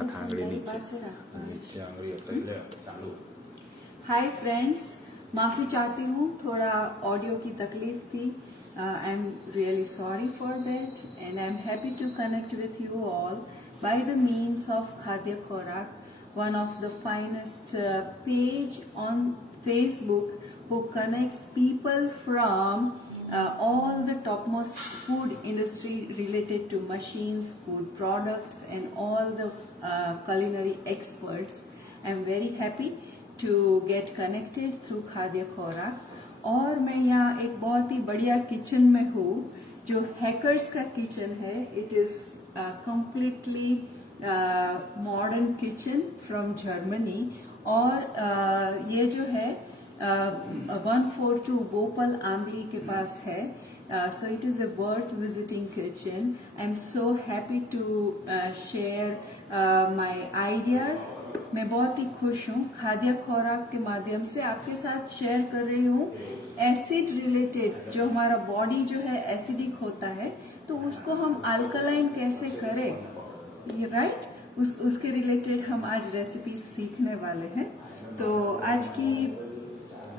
हाथ आंगળી नीचे आंगળી કરી લે ચાલू। हाय फ्रेंड्स, माफ़ी चाहती हूँ, थोड़ा ऑडियो की तकलीफ थी। I am really sorry for that and I am happy to connect with you all by the means of खाद्य खोराक, one of the finest page on Facebook who connects people from all the topmost food industry related to machines, food products and all the culinary experts. I am very happy to get connected through खाद्य खोराक। और मैं यहाँ एक बहुत ही बढ़िया kitchen में हूँ जो हैकर्स का किचन है। It is completely modern kitchen from Germany और ये जो है 142 बोपल आम्बली के पास है। So it is a worth visiting kitchen. I am so happy to share my ideas. मैं बहुत ही खुश हूँ खाद्य खोराक के माध्यम से आपके साथ शेयर कर रही हूँ एसिड रिलेटेड। जो हमारा बॉडी जो है एसिडिक होता है तो उसको हम अल्कलाइन कैसे करें, ये राइट, उसके रिलेटेड हम आज रेसिपीज सीखने वाले हैं। तो आज की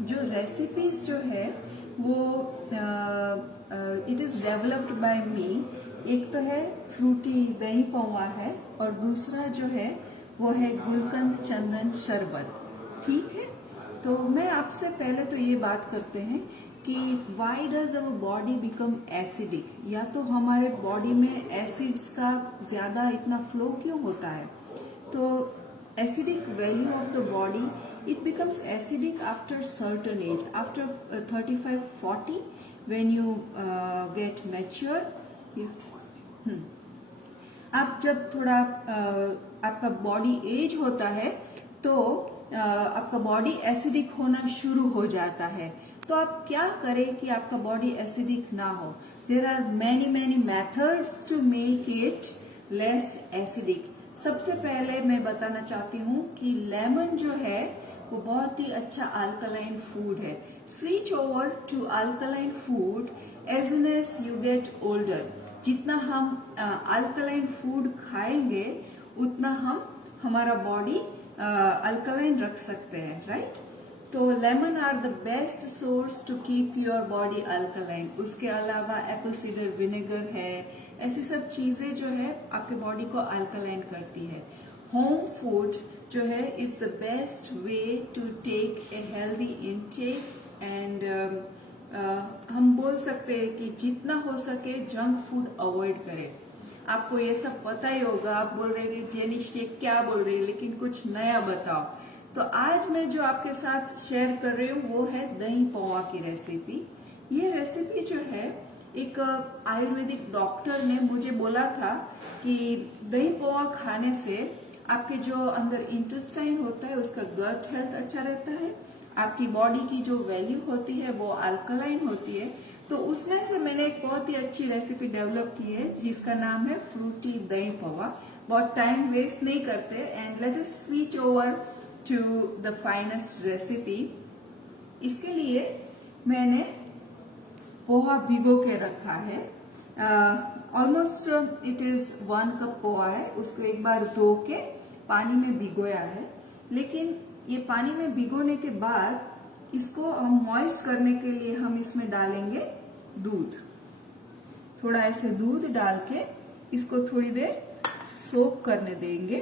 जो रेसिपीज जो है वो इट इज़ डेवलप्ड बाय मी। एक तो है फ्रूटी दही पौवा है और दूसरा जो है वो है गुलकंद चंदन शरबत। ठीक है, तो मैं आपसे पहले तो ये बात करते हैं कि why does our body become acidic, या तो हमारे बॉडी में एसिड्स का ज़्यादा इतना फ्लो क्यों होता है। तो acidic value of the body, it becomes acidic after certain age, after 35-40 when you get mature. आप जब थोड़ा आपका बॉडी एज होता है तो आपका बॉडी एसिडिक होना शुरू हो जाता है। तो आप क्या करें कि आपका बॉडी एसिडिक ना हो। There are many methods to make it less acidic. सबसे पहले मैं बताना चाहती हूँ कि लेमन जो है वो बहुत ही अच्छा अल्कलाइन फूड है। Switch over to alkaline food as soon as you get older. जितना हम अल्कलाइन फूड खाएंगे उतना हमारा बॉडी अल्कलाइन रख सकते हैं, राइट। तो lemon are the best source to keep your body alkaline. उसके अलावा एप्पल सीडर विनेगर है, ऐसी सब चीजें जो है आपके बॉडी को अल्कलाइन करती है। होम फूड जो है is the best way to take a healthy intake and हम बोल सकते हैं कि जितना हो सके जंक फूड अवॉइड करें। आपको ये सब पता ही होगा, आप बोल रहे हैं जेनिश के क्या बोल रही है, लेकिन कुछ नया बताओ। तो आज मैं जो आपके साथ शेयर कर रही हूँ वो है दही पौवा की रेसिपी। ये रेसिपी जो है एक आयुर्वेदिक डॉक्टर ने मुझे बोला था कि दही पौवा खाने से आपके जो अंदर इंटेस्टाइन होता है उसका गट हेल्थ अच्छा रहता है, आपकी बॉडी की जो वैल्यू होती है वो अल्कलाइन होती है। तो उसमें से मैंने एक बहुत ही अच्छी रेसिपी डेवलप की है जिसका नाम है फ्रूटी दही पौवा। बहुत टाइम वेस्ट नहीं करते and let us switch over to the finest recipe. इसके लिए मैंने पोहा भिगो के रखा है। Almost it is 1 cup poha है। उसको एक बार धो के पानी में भिगोया है, लेकिन ये पानी में भिगोने के बाद इसको हम मॉइस्ट करने के लिए हम इसमें डालेंगे दूध। थोड़ा ऐसे दूध डाल के इसको थोड़ी देर सोक करने देंगे।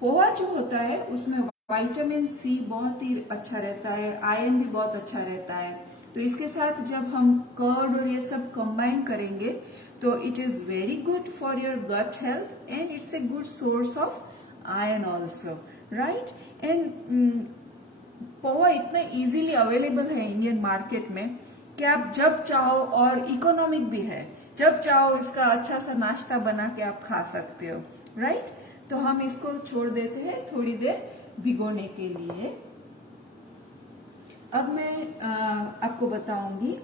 पोहा जो होता है उसमें विटामिन सी बहुत ही अच्छा रहता है, आयरन भी बहुत अच्छा रहता है। तो इसके साथ जब हम कर्ड और ये सब कंबाइन करेंगे तो it is very good for your gut health and it's a good source of iron also, right. And poha इतना इजीली अवेलेबल है इंडियन मार्केट में कि आप जब चाहो, और इकोनॉमिक भी है, जब चाहो इसका अच्छा सा नाश्ता बना के आप खा सकते हो, राइट। तो हम इसको छोड़ देते हैं थोड़ी देर भिगोने के लिए। अब मैं आपको बताऊंगी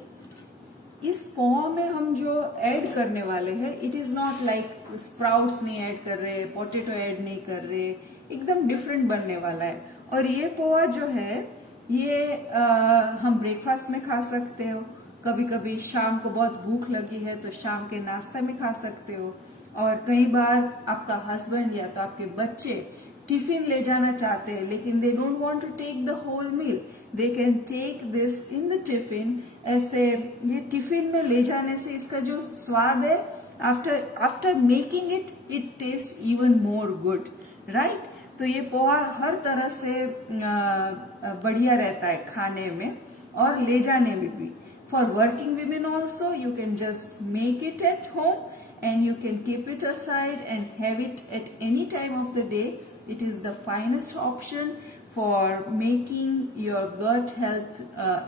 इस पोहा में हम जो ऐड करने वाले हैं, it is not like sprouts नहीं ऐड कर रहे, पोटैटो ऐड नहीं कर रहे, एकदम डिफरेंट बनने वाला है। और ये पोहा जो है ये हम ब्रेकफास्ट में खा सकते हो, कभी कभी शाम को बहुत भूख लगी है तो शाम के नाश्ता में खा सकते हो, और कई बार आपका हस्बैंड या तो आपके बच्चे टिफिन ले जाना चाहते हैं लेकिन they don't want to take the whole meal, they can take this in the tiffin. ऐसे ये टिफिन में ले जाने से इसका जो स्वाद है after making it taste even more good, right. तो ये पोहा हर तरह से बढ़िया रहता है खाने में और ले जाने में भी। For working women also you can just make it at home and you can keep it aside and have it at any time of the day. It is the finest option for making your gut health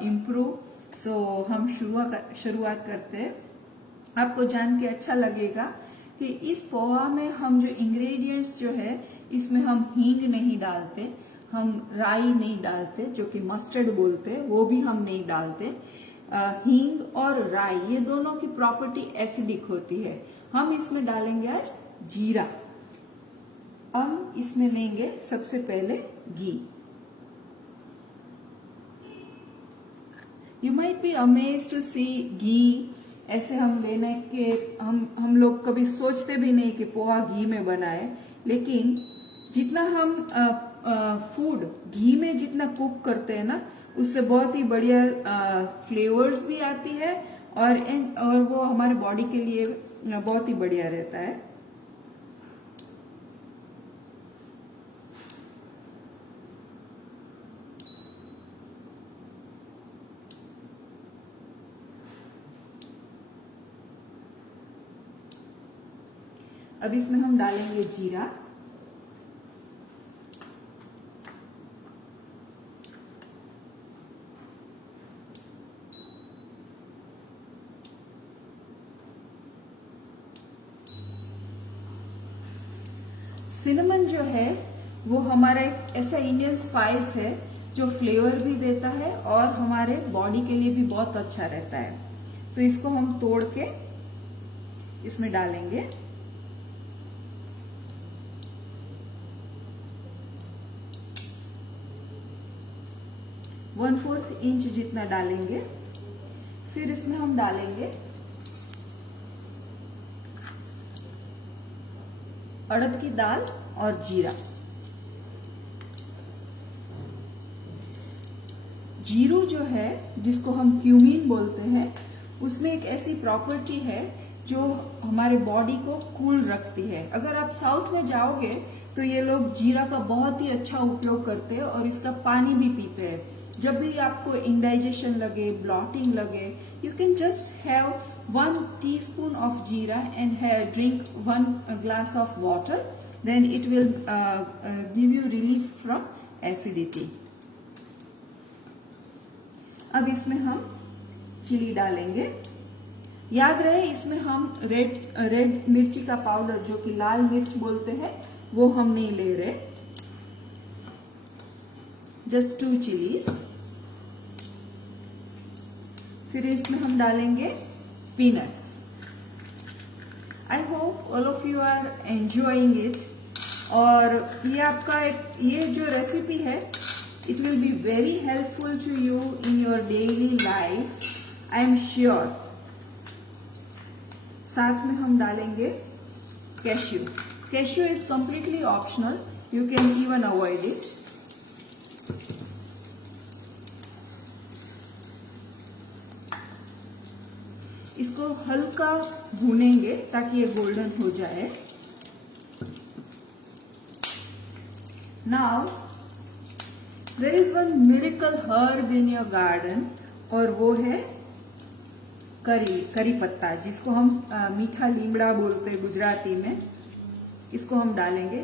improve. So हम शुरुआत करते हैं। आपको जान के अच्छा लगेगा कि इस पोहा में हम जो इंग्रेडिएंट्स जो है इसमें हम हींग नहीं डालते, हम राई नहीं डालते जो कि मस्टर्ड बोलते हैं, वो भी हम नहीं डालते। हींग और राई ये दोनों की प्रॉपर्टी एसिडिक होती है। हम इसमें डालेंगे आज जीरा। हम इसमें लेंगे सबसे पहले घी। You might be amazed to see ghee ऐसे हम लेने के हम लोग कभी सोचते भी नहीं कि पोहा घी में बना है, लेकिन जितना हम फूड घी में जितना कुक करते हैं ना उससे बहुत ही बढ़िया फ्लेवर्स भी आती है और वो हमारे बॉडी के लिए बहुत ही बढ़िया रहता है। अब इसमें हम डालेंगे जीरा, सिनेमन जो है वो हमारा एक ऐसा इंडियन स्पाइस है जो फ्लेवर भी देता है और हमारे बॉडी के लिए भी बहुत अच्छा रहता है। तो इसको हम तोड़ के इसमें डालेंगे। वन फोर्थ इंच जितना डालेंगे। फिर इसमें हम डालेंगे अड़द की दाल और जीरा। जीरू जो है जिसको हम क्यूमीन बोलते हैं उसमें एक ऐसी प्रॉपर्टी है जो हमारे बॉडी को कूल रखती है। अगर आप साउथ में जाओगे तो ये लोग जीरा का बहुत ही अच्छा उपयोग करते हैं और इसका पानी भी पीते हैं। जब भी आपको इंडाइजेशन लगे, ब्लॉटिंग लगे, you can just have 1 teaspoon of jeera and drink 1 glass of water, then it will give you relief from acidity. अब इसमें हम चिली डालेंगे। याद रहे इसमें हम रेड मिर्ची का पाउडर जो कि लाल मिर्च बोलते हैं वो हम नहीं ले रहे, जस्ट 2 चिलीज। फिर इसमें हम डालेंगे peanuts. I hope all of you are enjoying it. और ये आपका ये जो रेसिपी है it will be very helpful to you in your daily life, I am sure. साथ में हम डालेंगे cashew. Cashew is completely optional. You can even avoid it. इसको हल्का भूनेंगे ताकि ये गोल्डन हो जाए। Now there is one miracle herb in your garden और वो है करी पत्ता, जिसको हम मीठा लीमड़ा बोलते हैं गुजराती में। इसको हम डालेंगे।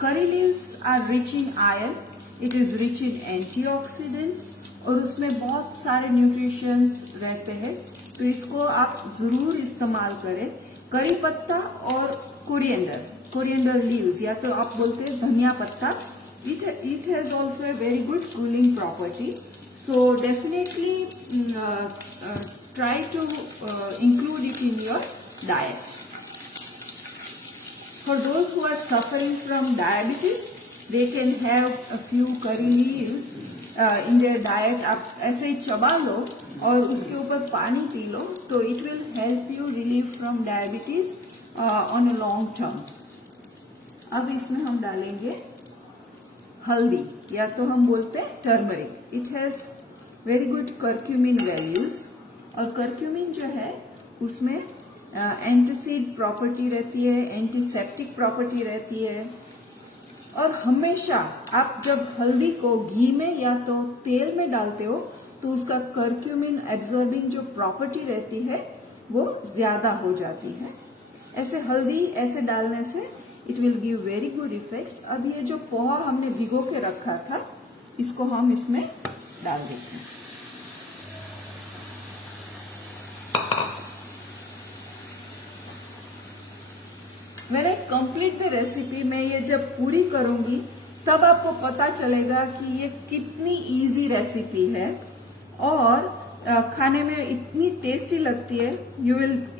Curry leaves are rich in iron, it is rich in antioxidants और उसमें बहुत सारे न्यूट्रिशंस रहते हैं, तो इसको आप जरूर इस्तेमाल करें। करी पत्ता और कोरिएंडर लीव्स या तो आप बोलते हैं धनिया पत्ता, it has also a very good cooling property, so definitely try to include it in your diet. For those who are suffering from diabetes, they can have a few curry leaves in their diet आप ऐसे ही चबा लो और उसके ऊपर पानी P low, तो it will help you relieve from diabetes on a long term. अब इसमें हम डालेंगे हल्दी, या तो हम बोलते हैं turmeric. It has very good curcumin values, और कर्क्यूमिन जो है उसमें एंटीसीड प्रॉपर्टी रहती है, एंटीसेप्टिक प्रॉपर्टी रहती है। और हमेशा आप जब हल्दी को घी में या तो तेल में डालते हो तो उसका कर्क्यूमिन एब्जॉर्बिंग जो प्रॉपर्टी रहती है वो ज्यादा हो जाती है। ऐसे हल्दी ऐसे डालने से it will give very good effects. अब ये जो पोहा हमने भिगो के रखा था इसको हम इसमें डाल देते हैं। When I complete the recipe, मैं ये जब पूरी करूंगी तब आपको पता चलेगा कि ये कितनी इजी रेसिपी है और खाने में इतनी टेस्टी लगती है।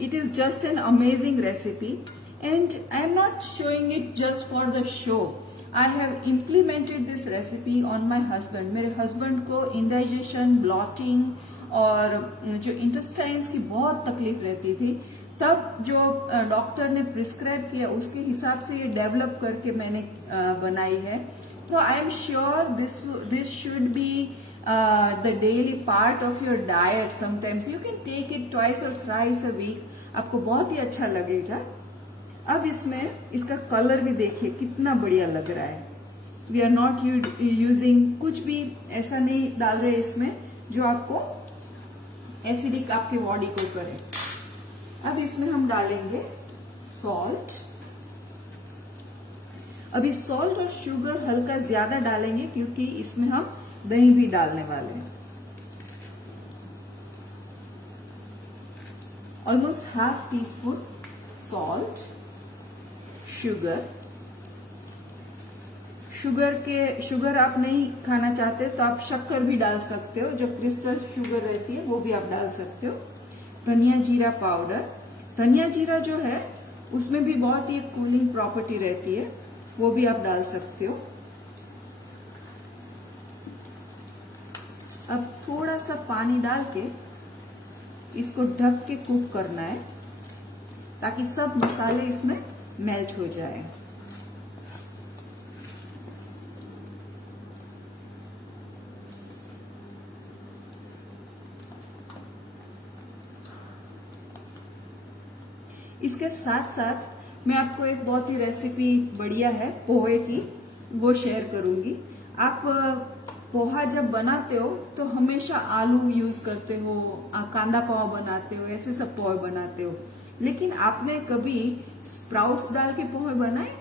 It is just an amazing recipe and I am not showing it just for the show. I have implemented this recipe on my husband. मेरे हस्बैंड को इंडाइजेशन, ब्लॉटिंग और जो इंटेस्टाइन्स की बहुत तकलीफ रहती थी, तब जो डॉक्टर ने प्रिस्क्राइब किया उसके हिसाब से ये डेवलप करके मैंने बनाई है। तो I am sure this should be the daily part of your diet. Sometimes you can take it twice और थ्राइस अ वीक, आपको बहुत ही अच्छा लगेगा। अब इसमें इसका कलर भी देखिए कितना बढ़िया लग रहा है। वी आर नॉट यूजिंग कुछ भी ऐसा नहीं डाल रहे इसमें जो आपको एसिडिक आपके बॉडी को करे। अब इसमें हम डालेंगे सॉल्ट। अभी सॉल्ट और शुगर हल्का ज्यादा डालेंगे क्योंकि इसमें हम दही भी डालने वाले हैं। Almost half tea spoon salt, sugar आप नहीं खाना चाहते तो आप शक्कर भी डाल सकते हो, जो क्रिस्टल शुगर रहती है वो भी आप डाल सकते हो। धनिया जीरा पाउडर, धनिया जीरा जो है उसमें भी बहुत ही कूलिंग प्रॉपर्टी रहती है, वो भी आप डाल सकते हो। अब थोड़ा सा पानी डाल के इसको ढक के कुक करना है ताकि सब मसाले इसमें मेल्ट हो जाए। इसके साथ साथ मैं आपको एक बहुत ही रेसिपी बढ़िया है पोहे की, वो शेयर करूंगी। आप पोहा जब बनाते हो तो हमेशा आलू यूज करते हो, कांदा पोहा बनाते हो, ऐसे सब पोहे बनाते हो, लेकिन आपने कभी स्प्राउट्स डाल के पोहे बनाए?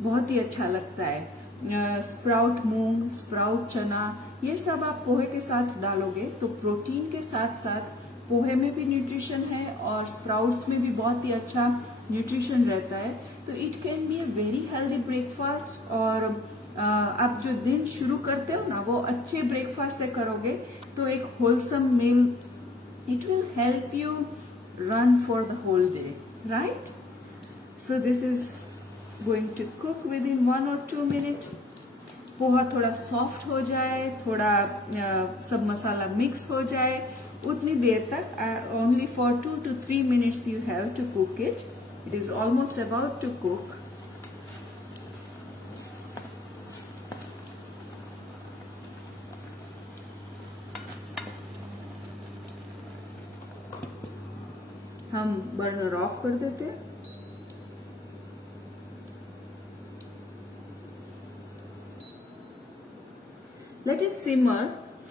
बहुत ही अच्छा लगता है। स्प्राउट मूंग, स्प्राउट चना, ये सब आप पोहे के साथ डालोगे तो प्रोटीन के साथ साथ पोहे में भी न्यूट्रिशन है और स्प्राउट्स में भी बहुत ही अच्छा न्यूट्रिशन रहता है। तो it can be a very healthy breakfast. और आप जो दिन शुरू करते हो ना वो अच्छे ब्रेकफास्ट से करोगे तो एक wholesome meal, it will help you run for the whole day, right? So this is going to cook within 1 or 2 minutes। Poha थोड़ा सॉफ्ट हो जाए, थोड़ा सब मसाला मिक्स हो जाए, उतनी देर तक, only for 2 to 3 minutes you have to cook it. It is almost about to cook. हम बर्नर ऑफ कर देते हैं। Let it simmer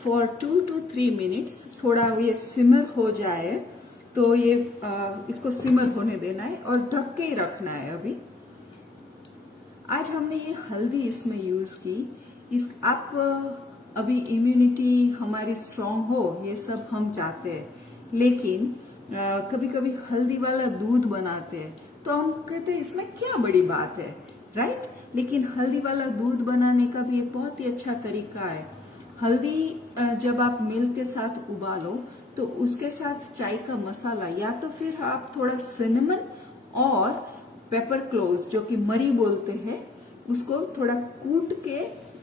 for 2 to 3 minutes। थोड़ा ये सिमर हो जाए तो ये इसको सिमर होने देना है और ढक के ही रखना है। अभी आज हमने ये हल्दी इसमें यूज की। आप अभी इम्यूनिटी हमारी स्ट्रांग हो, ये सब हम चाहते हैं, लेकिन कभी कभी हल्दी वाला दूध बनाते हैं तो हम कहते हैं इसमें क्या बड़ी बात है, राइट? लेकिन हल्दी वाला दूध बनाने का भी एक बहुत ही अच्छा तरीका है। हल्दी जब आप मिल्क के साथ उबालो तो उसके साथ चाय का मसाला या तो फिर आप थोड़ा सिनेमन और पेपर क्लोव्स जो कि मरी बोलते हैं उसको थोड़ा कूट के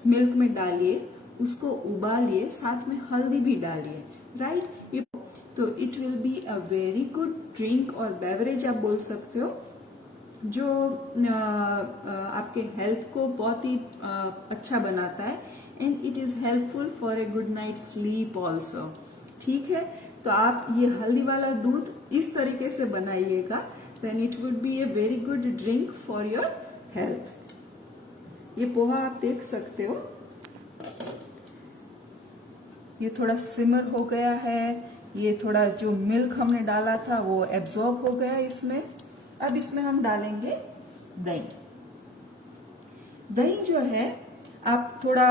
मिल्क में डालिए उसको उबालिए, साथ में हल्दी भी डालिए, राइट। ये तो it will be a very good drink और बेवरेज आप बोल सकते हो, जो आपके हेल्थ को बहुत ही अच्छा बनाता है, and it is helpful for a good night sleep also. ठीक है, तो आप ये हल्दी वाला दूध इस तरीके से बनाइएगा, then it would be a very good drink for your health. ये पोहा आप देख सकते हो, ये थोड़ा सिमर हो गया है, ये थोड़ा जो मिल्क हमने डाला था वो एब्जॉर्ब हो गया इसमें। अब इसमें हम डालेंगे दही। दही जो है आप थोड़ा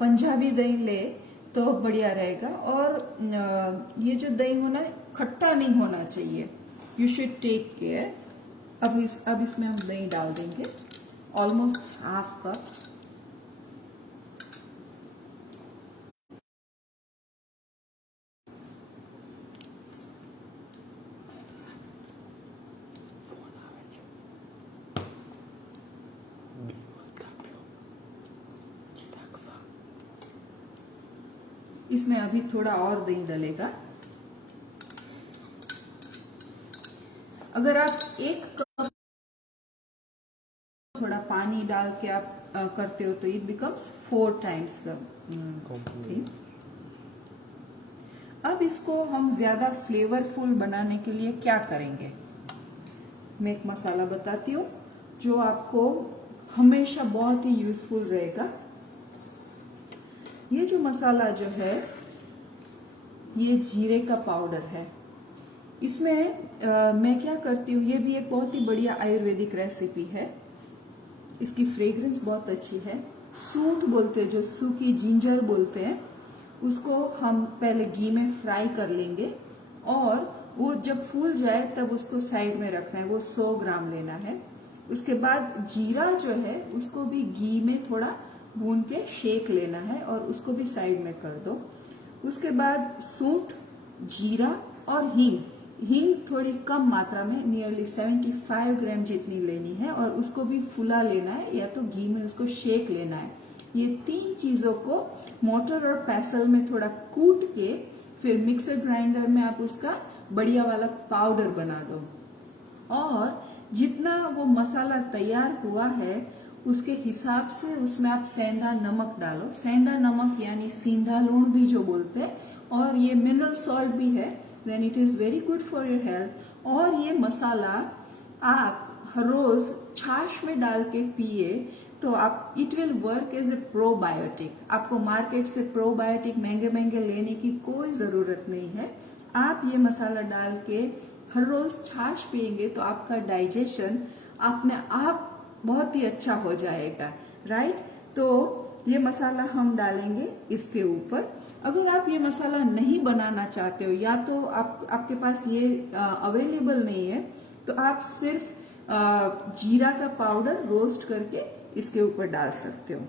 पंजाबी दही ले तो बढ़िया रहेगा, और ये जो दही होना खट्टा नहीं होना चाहिए, यू शुड टेक केयर। अब इसमें हम दही डाल देंगे, ऑलमोस्ट हाफ कप। इसमें अभी थोड़ा और दही डलेगा। अगर आप एक कप थोड़ा पानी डाल के आप करते हो तो it becomes 4 times the thing. अब इसको हम ज्यादा फ्लेवरफुल बनाने के लिए क्या करेंगे, मैं एक मसाला बताती हूँ जो आपको हमेशा बहुत ही यूजफुल रहेगा। ये जो मसाला जो है ये जीरे का पाउडर है। इसमें मैं क्या करती हूँ, ये भी एक बहुत ही बढ़िया आयुर्वेदिक रेसिपी है, इसकी फ्रेग्रेंस बहुत अच्छी है। सूंठ बोलते हैं, जो सूखी जिंजर बोलते हैं, उसको हम पहले घी में फ्राई कर लेंगे, और वो जब फूल जाए तब उसको साइड में रखना है, वो 100 ग्राम लेना है। उसके बाद जीरा जो है उसको भी घी में थोड़ा भून के शेक लेना है, और उसको भी साइड में कर दो। उसके बाद सूंठ, जीरा और हींग थोड़ी कम मात्रा में, नियरली 75 ग्राम जितनी लेनी है, और उसको भी फुला लेना है या तो घी में उसको शेक लेना है। ये 3 चीजों को मोटर और पैसल में थोड़ा कूट के फिर मिक्सर ग्राइंडर में आप उसका बढ़िया वाला पाउडर बना दो, और जितना वो मसाला तैयार हुआ है उसके हिसाब से उसमें आप सेंधा नमक डालो। सेंधा नमक यानी सींधा लूण भी जो बोलते हैं, और ये मिनरल सॉल्ट भी है, then it is very good for your health. और ये मसाला आप हर रोज छाछ में डाल के पिए तो आप it will work as a probiotic. आपको मार्केट से प्रोबायोटिक महंगे महंगे लेने की कोई जरूरत नहीं है। आप ये मसाला डाल के हर रोज छाछ पिएंगे तो आपका डाइजेशन अपने आप बहुत ही अच्छा हो जाएगा, राइट। तो ये मसाला हम डालेंगे इसके ऊपर। अगर आप ये मसाला नहीं बनाना चाहते हो, या तो आपके पास ये अवेलेबल नहीं है, तो आप सिर्फ जीरा का पाउडर रोस्ट करके इसके ऊपर डाल सकते हो।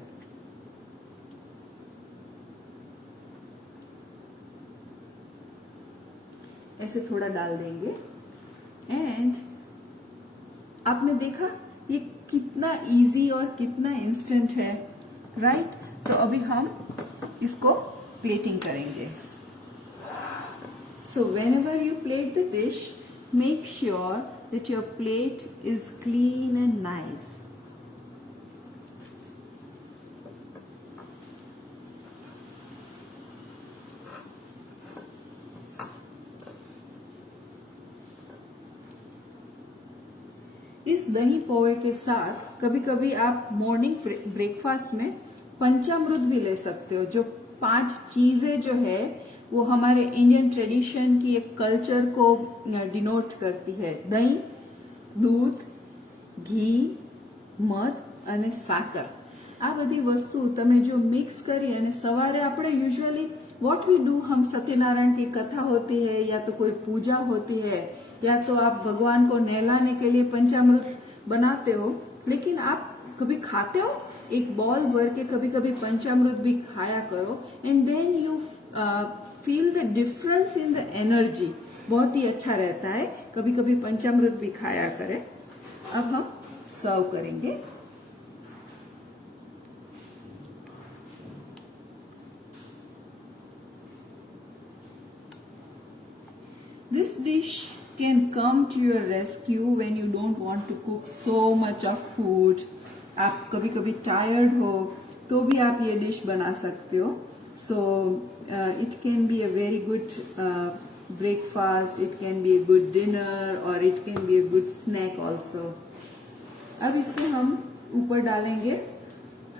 ऐसे थोड़ा डाल देंगे, एंड आपने देखा ये कितना इजी और कितना इंस्टेंट है, राइट। तो अभी हम इसको प्लेटिंग करेंगे। सो whenever you plate the dish, make sure that your plate is clean and nice. इस दही पोहे के साथ कभी कभी आप मॉर्निंग ब्रेकफास्ट में पंचामृत भी ले सकते हो। जो 5 चीजें जो है वो हमारे इंडियन ट्रेडिशन की एक कल्चर को डिनोट करती है। दही, दूध, घी, મધ અને સાકર, આ બધી વસ્તુ તમે જો મિક્સ કરી અને સવારે આપણે યુઝ્યુઅલી व्हाट वी डू, हम सत्यनारायण की कथा होती है या तो कोई पूजा होती है या तो आप भगवान को नहलाने के लिए पंचामृत बनाते हो, लेकिन आप कभी खाते हो? एक बॉल भर के कभी कभी पंचामृत भी खाया करो, and then you feel the difference in the energy. बहुत ही अच्छा रहता है, कभी कभी पंचामृत भी खाया करें। अब हम सर्व करेंगे। dish can come to your rescue when you don't want to cook so much of food. आप कभी कभी टायर्ड हो तो भी आप ये डिश बना सकते हो. So it can be a very good breakfast, it can be a good dinner और it can be a good snack also. अब इसको हम ऊपर डालेंगे.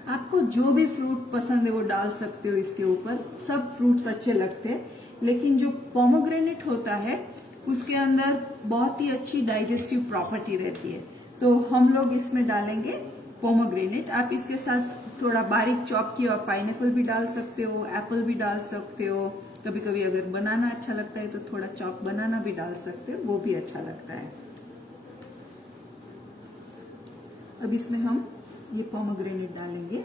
आपको जो भी फ्रूट पसंद है वो डाल सकते हो इसके ऊपर. सब फ्रूट्स अच्छे लगते हैं, लेकिन जो पोमोग्रेनेट होता है उसके अंदर बहुत ही अच्छी डाइजेस्टिव प्रॉपर्टी रहती है, तो हम लोग इसमें डालेंगे पोमोग्रेनेट. आप इसके साथ थोड़ा बारीक चॉप किया पाइनएप्पल भी डाल सकते हो, एप्पल भी डाल सकते हो. कभी कभी अगर बनाना अच्छा लगता है तो थोड़ा चॉप बनाना भी डाल सकते हो, वो भी अच्छा लगता है. अब इसमें हम ये पोमोग्रेनेट डालेंगे.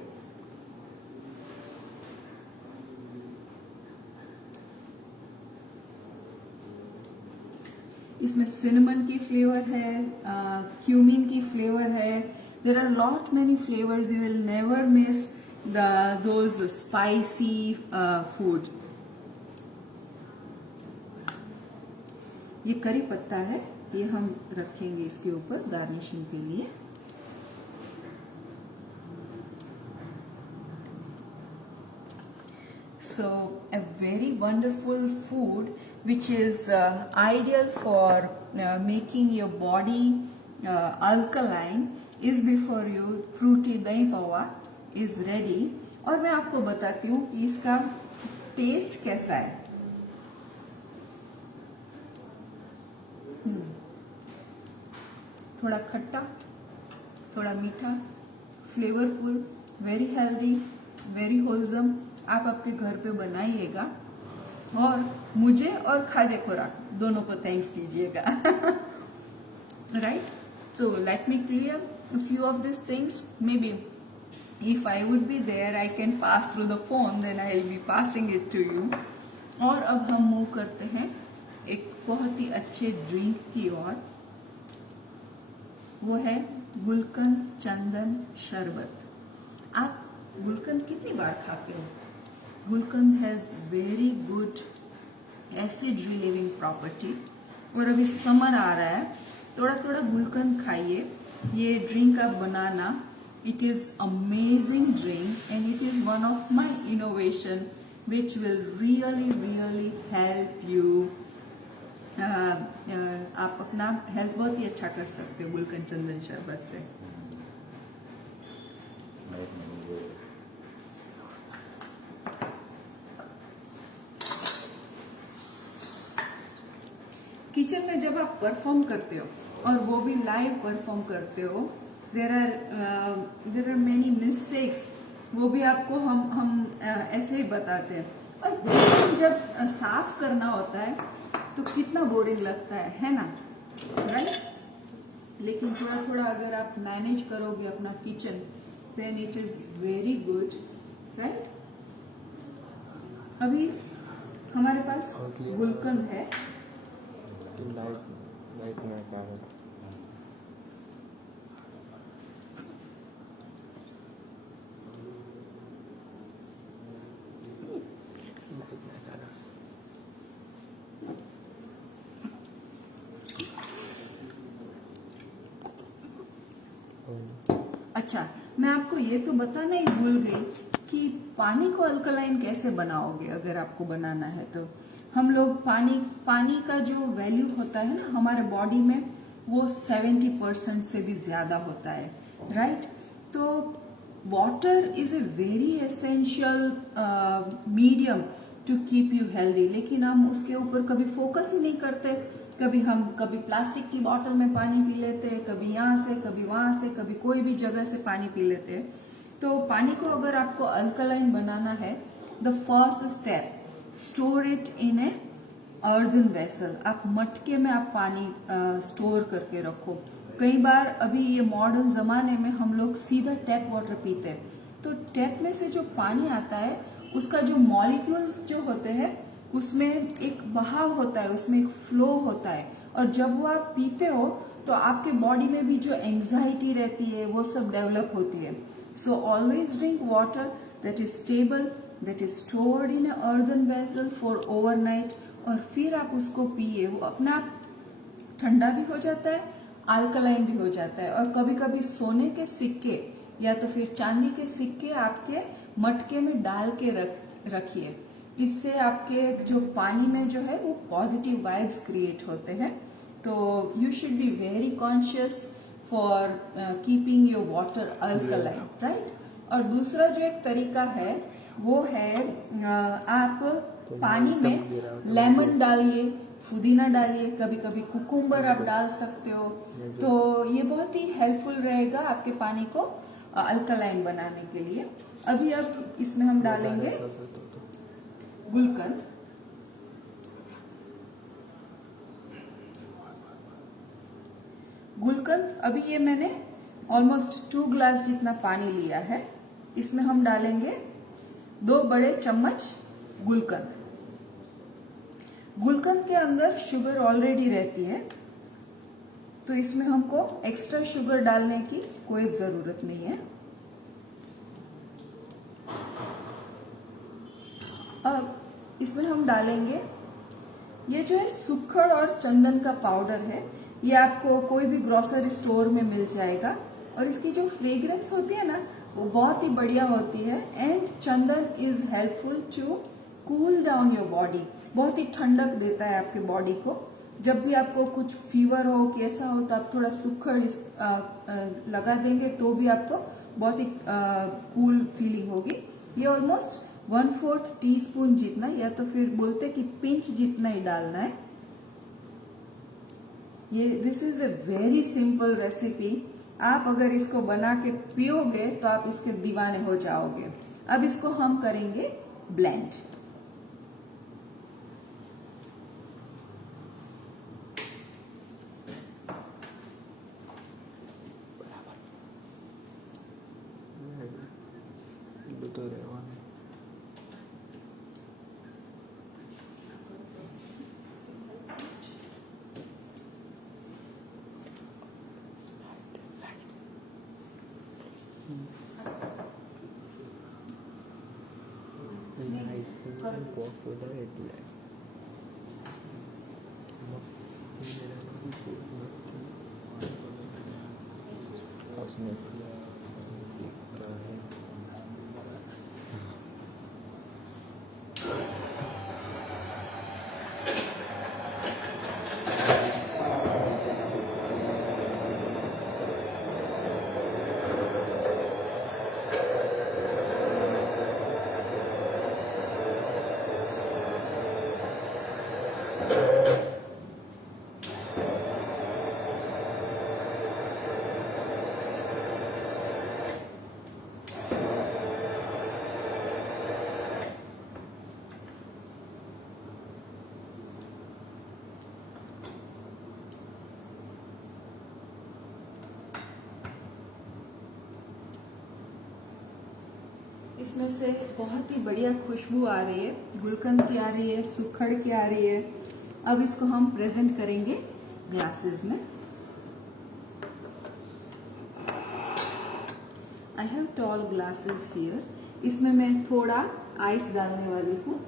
इसमें सिनेमन की फ्लेवर है, क्यूमिन की फ्लेवर है. There are lot many flavours. You will never miss those spicy food. ये करी पत्ता है, ये हम रखेंगे इसके ऊपर गार्निशिंग के लिए. So a very wonderful food which is ideal for making your body alkaline is before you. Fruity dahi pawa is ready. और मैं आपको बताती हूँ कि इसका टेस्ट कैसा है. थोड़ा खट्टा, थोड़ा मीठा, flavourful, very healthy, very wholesome. आप आपके घर पे बनाइएगा और मुझे और खाद्य खुराक दोनों को थैंक्स कीजिएगा. राइट. तो let me clear a few of these things. Maybe if I would be there, I can pass through the phone, then I will be passing it to you. और अब हम मूव करते हैं एक बहुत ही अच्छे ड्रिंक की ओर. वो है गुलकंद चंदन शरबत. आप गुलकंद कितनी बार खाते हो? Gulkand has very good acid relieving property. और अभी समर आ रहा है, थोड़ा थोड़ा गुलकंद खाइए. ये ड्रिंक आप बनाना. It is amazing drink and it is one of my innovation which will really really help you. आप अपना हेल्थ बहुत ही अच्छा कर सकते हो गुलकंद चंदन शरबत से. किचन में जब आप परफॉर्म करते हो और वो भी लाइव परफॉर्म करते हो, देर आर मेनी मिस्टेक्स. वो भी आपको हम ऐसे ही बताते हैं. और जब साफ करना होता है तो कितना बोरिंग लगता है ना. राइट. लेकिन थोड़ा थोड़ा अगर आप मैनेज करोगे अपना kitchen, then it is very good. Right. अभी हमारे पास गुलकंद है. लाइट में क्या है? अच्छा, मैं आपको ये तो बताना ही भूल गई कि पानी को अल्कलाइन कैसे बनाओगे. अगर आपको बनाना है तो हम लोग पानी का जो वैल्यू होता है ना हमारे बॉडी में, वो 70% से भी ज्यादा होता है. राइट. तो water is a very essential medium to keep you healthy. लेकिन हम उसके ऊपर कभी फोकस ही नहीं करते. कभी प्लास्टिक की बोतल में पानी पी लेते हैं, कभी यहाँ से, कभी वहां से, कभी कोई भी जगह से पानी पी लेते हैं. तो पानी को अगर आपको अल्कलाइन बनाना है, the first step, store it in A earthen vessel. आप मटके में आप पानी स्टोर करके रखो. कई बार अभी ये मॉडर्न जमाने में हम लोग सीधा टैप वाटर पीते हैं. तो टैप में से जो पानी आता है उसका जो मॉलिक्यूल्स जो होते हैं उसमें एक बहाव होता है, उसमें एक फ्लो होता है. और जब वो आप पीते हो तो आपके बॉडी में भी जो एंजाइटी रहती है वो सब डेवलप होती है. So always drink water that is stable, that is stored in an earthen vessel for overnight. और फिर आप उसको पिए, वो अपना आप ठंडा भी हो जाता है, अल्कलाइन भी हो जाता है। और कभी कभी सोने के सिक्के या तो फिर चांदी के सिक्के आपके मटके में डाल के रखिए। इससे आपके जो पानी में जो है वो पॉजिटिव वाइब्स क्रिएट होते हैं। तो you should be very conscious for keeping your water alkaline, right. और दूसरा जो एक तरीका है वो है आप पानी में लेमन डालिए, पुदीना डालिए, कभी कभी कुकुम्बर आप डाल सकते हो। तो ये बहुत ही हेल्पफुल रहेगा आपके पानी को अल्कलाइन बनाने के लिए। अभी अब इसमें हम डालेंगे गुलकंद। गुलकंद अभी ये मैंने ऑलमोस्ट 2 ग्लास जितना पानी लिया है। इसमें हम डालेंगे 2 बड़े चम्मच गुलकंद। गुलकंद के अंदर शुगर ऑलरेडी रहती है, तो इसमें हमको एक्स्ट्रा शुगर डालने की कोई जरूरत नहीं है। अब इसमें हम डालेंगे ये जो है सुक्खड़ और चंदन का पाउडर है। ये आपको कोई भी ग्रोसरी स्टोर में मिल जाएगा और इसकी जो फ्रेग्रेंस होती है ना वो बहुत ही बढ़िया होती है। And chandan is helpful to cool down your body, बहुत ही ठंडक देता है आपके बॉडी को। जब भी आपको कुछ फीवर हो कैसा हो तो आप थोड़ा सुक्खड़ लगा देंगे तो भी आपको बहुत ही कूल फीलिंग होगी। ये ऑलमोस्ट 1/4 टीस्पून जितना, या तो फिर बोलते कि पिंच जितना ही डालना है। ये this is a very simple recipe. आप अगर इसको बना के पियोगे तो आप इसके दीवाने हो जाओगे। अब इसको हम करेंगे ब्लेंड। इसमें से बहुत ही बढ़िया खुशबू आ रही है, गुलकंद की आ रही है, सुक्खड़ की आ रही है। अब इसको हम प्रेजेंट करेंगे ग्लासेस में। I have tall glasses here. इसमें मैं थोड़ा आइस डालने वाली हूँ।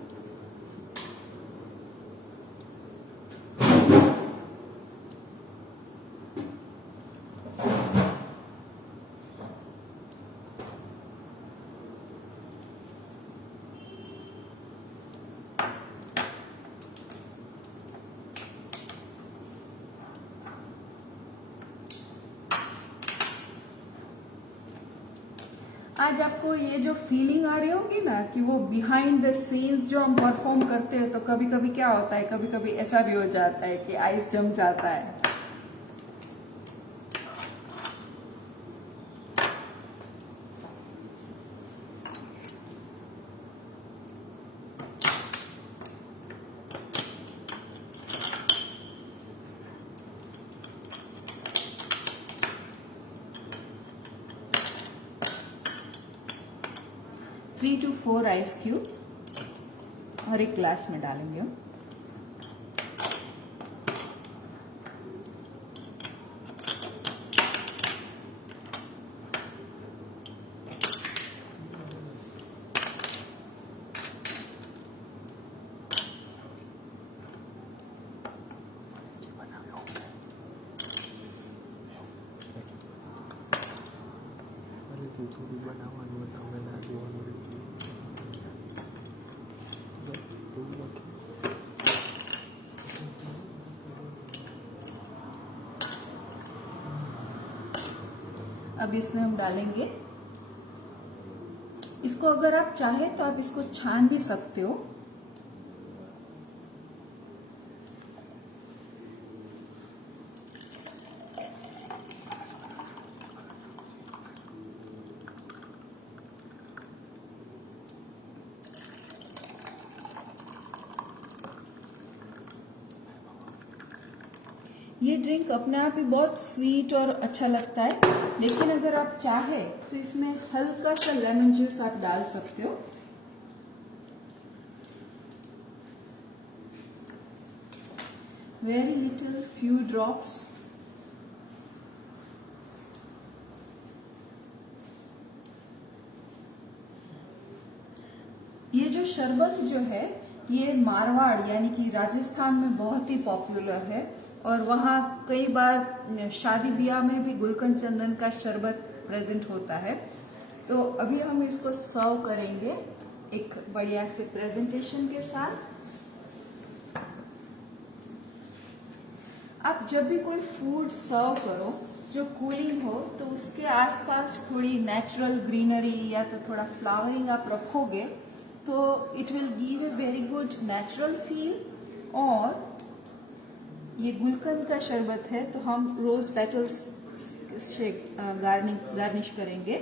आज आपको ये जो फीलिंग आ रही होगी ना कि वो बिहाइंड द सीन्स जो हम परफॉर्म करते हैं, तो कभी कभी क्या होता है, कभी कभी ऐसा भी हो जाता है कि आइस जम जाता है। थ्री to 4 आइस क्यूब और एक ग्लास में डालेंगे हम। થોડું બનાવવાનું તમે ના જોવાનું अब इसमें हम डालेंगे, इसको अगर आप चाहे तो आप इसको छान भी सकते हो। ये ड्रिंक अपने आप ही बहुत स्वीट और अच्छा लगता है, लेकिन अगर आप चाहे तो इसमें हल्का सा लेमन जूस आप डाल सकते हो। Very little few drops. ये जो शरबत जो है ये मारवाड़ यानी कि राजस्थान में बहुत ही पॉपुलर है, और वहाँ कई बार शादी ब्याह में भी गुलकंद चंदन का शरबत प्रेजेंट होता है। तो अभी हम इसको सर्व करेंगे एक बढ़िया से प्रेजेंटेशन के साथ। आप जब भी कोई फूड सर्व करो जो कूलिंग हो, तो उसके आसपास थोड़ी नेचुरल ग्रीनरी या तो थोड़ा फ्लावरिंग आप रखोगे तो it will give a very good natural feel. और ये गुलकंद का शरबत है तो हम रोज पेटल्स से गार्निश करेंगे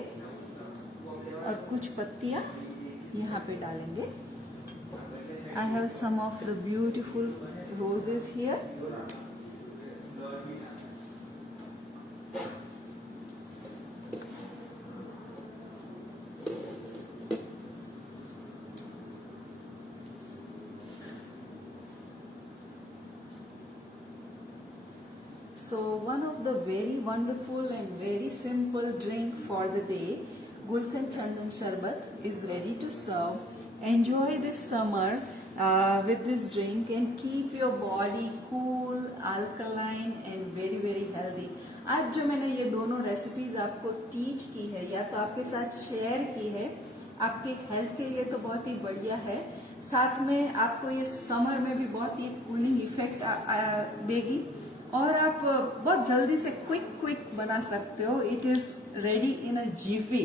और कुछ पत्तियां यहाँ पे डालेंगे। I have some of the beautiful roses here. So one of the very wonderful and very simple drink for the day, Gulkand Chandan Sharbat, is ready to serve. Enjoy this summer with this drink and keep your body cool, alkaline and very very healthy. आज जो मैंने ये दोनों recipes आपको teach की है या तो आपके साथ शेयर की है, आपके हेल्थ के लिए तो बहुत ही बढ़िया है, साथ में आपको ये समर में भी बहुत ही कूलिंग इफेक्ट देगी और आप बहुत जल्दी से क्विक बना सकते हो। It is ready in a jiffy,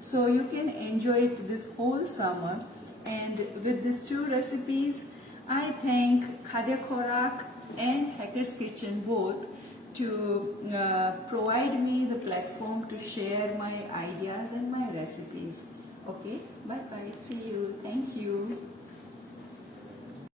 so you can enjoy it this whole summer. And with these two recipes, I thank Khadya Khorak and Hacker's Kitchen both to provide me the platform to share my ideas and my recipes. Okay, bye bye, see you, thank you.